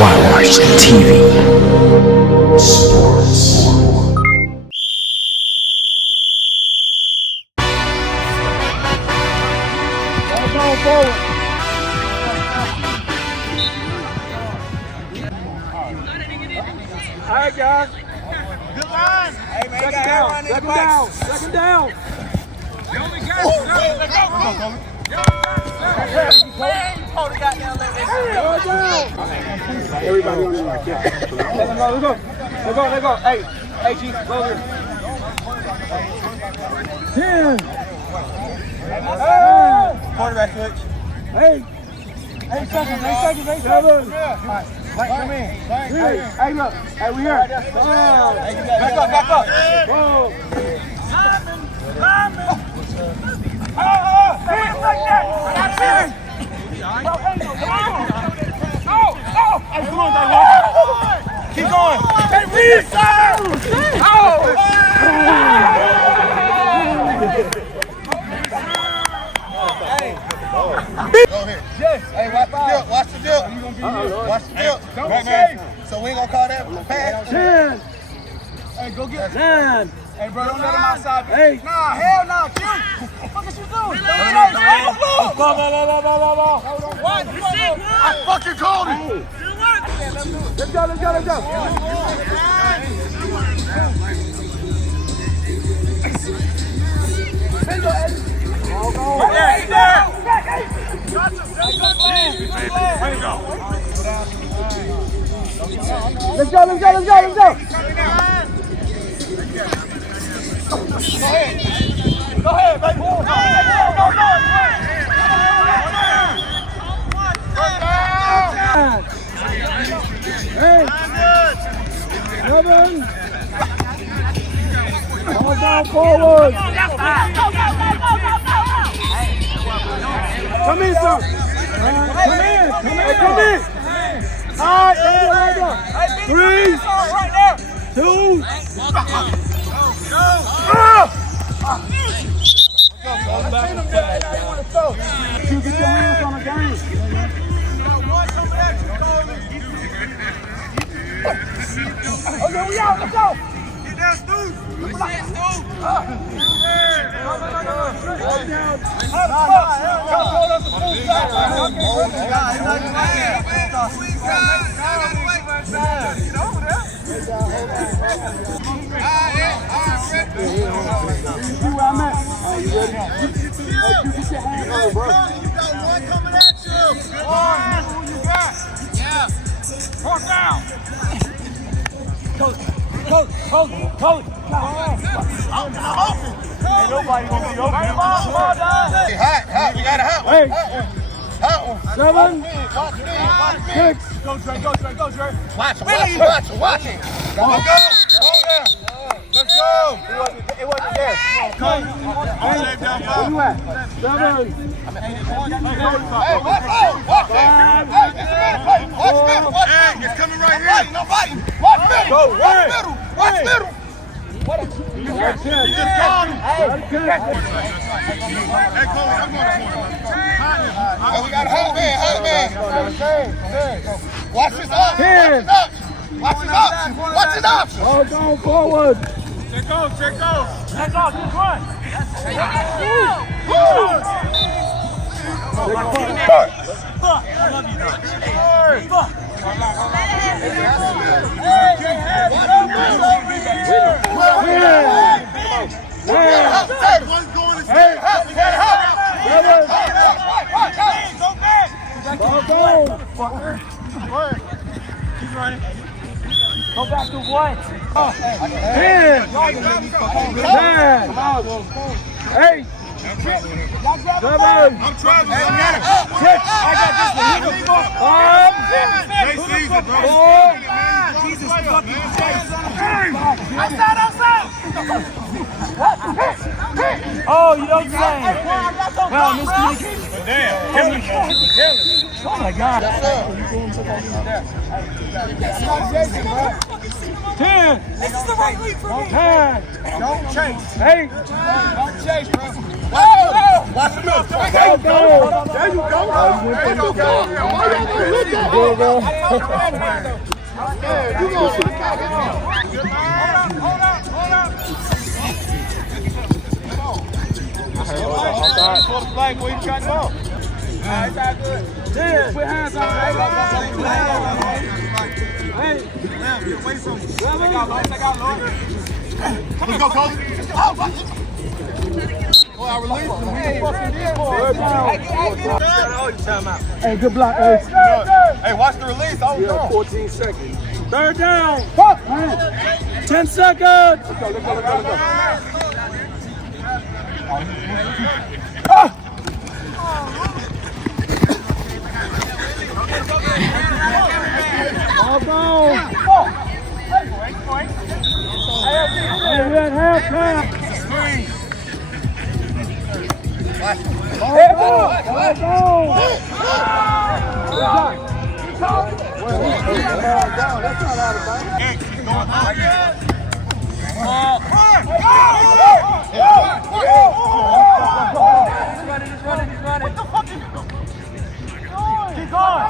Watch TV. Sports. Going forward. All right, guys. Good line. Hey, man, Second down. Second down. Second down. Let's go. Everybody on the right. Let's go. Hey, G, go here. 10. Quarterback switch. 8 seconds. 7. Come in. Hey, look. Hey, we here. Back up. Go. Hey, come on, Dave. Keep going. Hey, restart. Go ahead. Hey, watch the dip. Watch the dip. Right, man. So we ain't gonna call that pass. 10. Hey, go get it. 9. Hey, bro, don't let him outside. 8. Nah, hell no, Q. What the fuck is you doing? What? I fucking called it. Let's go. Let's go. Go ahead, baby. Hey, 7. All down forward. Come in, sir. Come in. All right, go. 3, 2. You get your hands on the game. Okay, we out. Let's go. Get down, Stu. See where I'm at? You ready? You get your hands on, bro. You got one coming at you. Who you got? Yeah. Cross down. Coach. I'm open. Ain't nobody gonna be open. Hey, hot. We got a hot one. Hey. Hot one. 7. Watch me. 6. Go, Dre. Watch it. Go down. Let's go. It wasn't there. Where you at? 7. Hey, watch it. Hey, it's coming right here. No fighting. Watch middle. You just called him. Hey, Cole, I'm going to we got a hot man. Watch his options. Watch his options. all down forward. Check go. Let's go. Just run. I love you, though. Keep running. Go back to 1. 10. 9. 8. 7. I'm traveling. I got this one. 5. 4. Jesus fucking Christ. Outside. Oh, you don't say. Well, miscommunication. Damn. Oh my God. 10. This is the right lead for me. 9. Don't chase. 8. Don't chase, bro. Watch him up. There you go. There you go. Put hands on. Hey, let's go, coach. Boy, I released him. Hey, good block. Hey, hey, watch the release. I was gone. 14 seconds. Third down. Fuck, man. 10 seconds. Let's go. All gone. Hey, we're at halftime. All gone. That's not out of bounds. He's running. What the fuck is he doing? Keep going.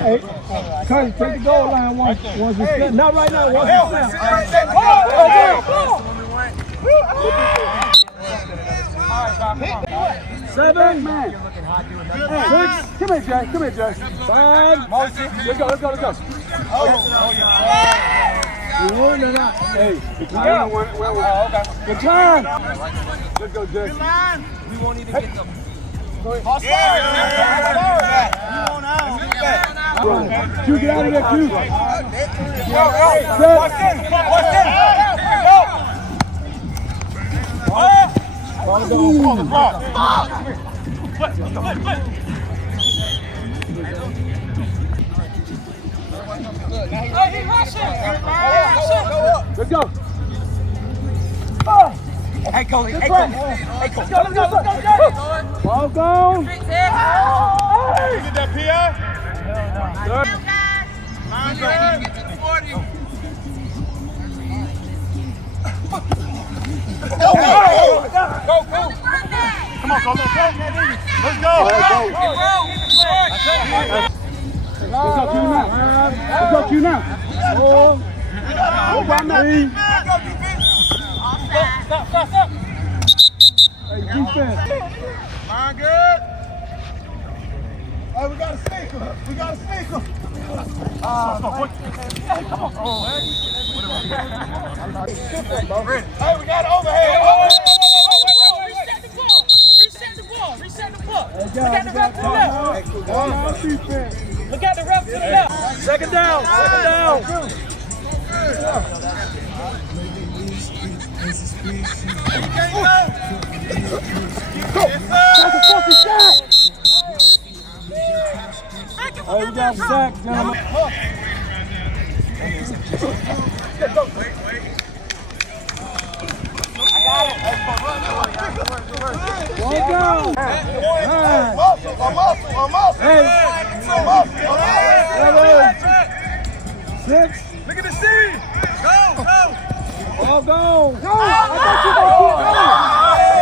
Hey, Curtis, take the goal line once it's set. Not right now, once it's set. Seven, man. 6. Come here, Jay. 5. Let's go. You won or not? Hey, the time. The time. Let's go, Jay. We won't even get them. Q, get out of there, Q. Let's go. Hey, Coley. Let's go. Ball gone. You get that PI? Hell no. Mind you, get to the 40. Go. Come on, go. Let's go. Let's go, Q now. Stop. Hey, defense. Mind good. Hey, we got to sneak him. Hey, we got it overhead. Reset the ball. Look at the ref to the left. Look at the ref to the left. Second down. That's a fucking shot! Oh, we got a sack, gentlemen. One down. Hey. 7. 6. Look at the scene. Go. All gone. No, I thought you were going to keep going.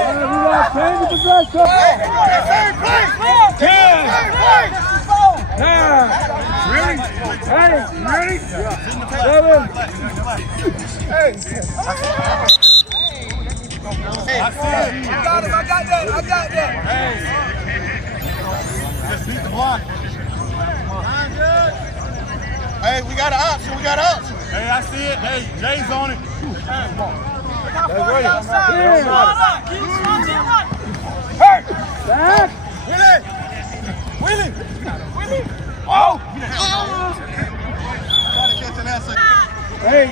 We got to change the possession. Same place. 10. 9. Ready? Hey, you ready? 7. Hey. I got that. Hey. Just beat the block. Hey, we got an option. Hey, I see it. Hey, Jay's on it. Come on. That's ready. Hey! Back! Willie! Oh! Try to catch an answer. Hey!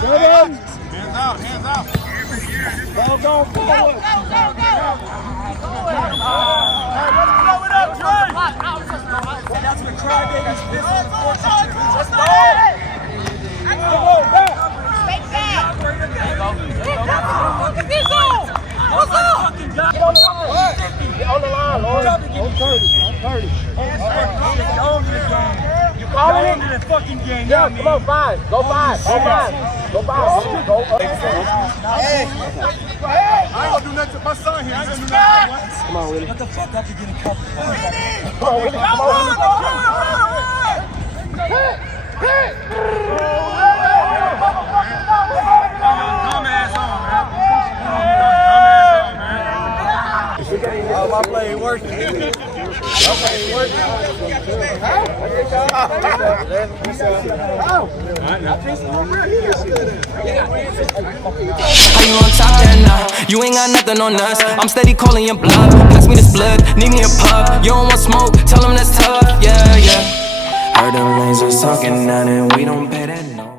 7. Hands out. Ball going forward. Go. Blow it up, Trey! That's what crybabies miss on the 14. Let's go! Come on, back! Look at this on! What's up? Get on the line, Lord. On 30. On this game. You call into the fucking game. Yeah, come on, 5. Go 5. Go 5. Go 5. Go. Hey. I ain't gonna do nothing to my son here. I ain't gonna do nothing. Come on, Willie. What the fuck up to getting covered? Come on, Willie. Come Oh, my play working. How you on top there now? You ain't got nothing on us. I'm steady calling your bluff. Pass me this blood, need me a puff. You don't want smoke, tell them that's tough. Yeah, yeah. Heard them lanes was talking now, and we don't pay that no.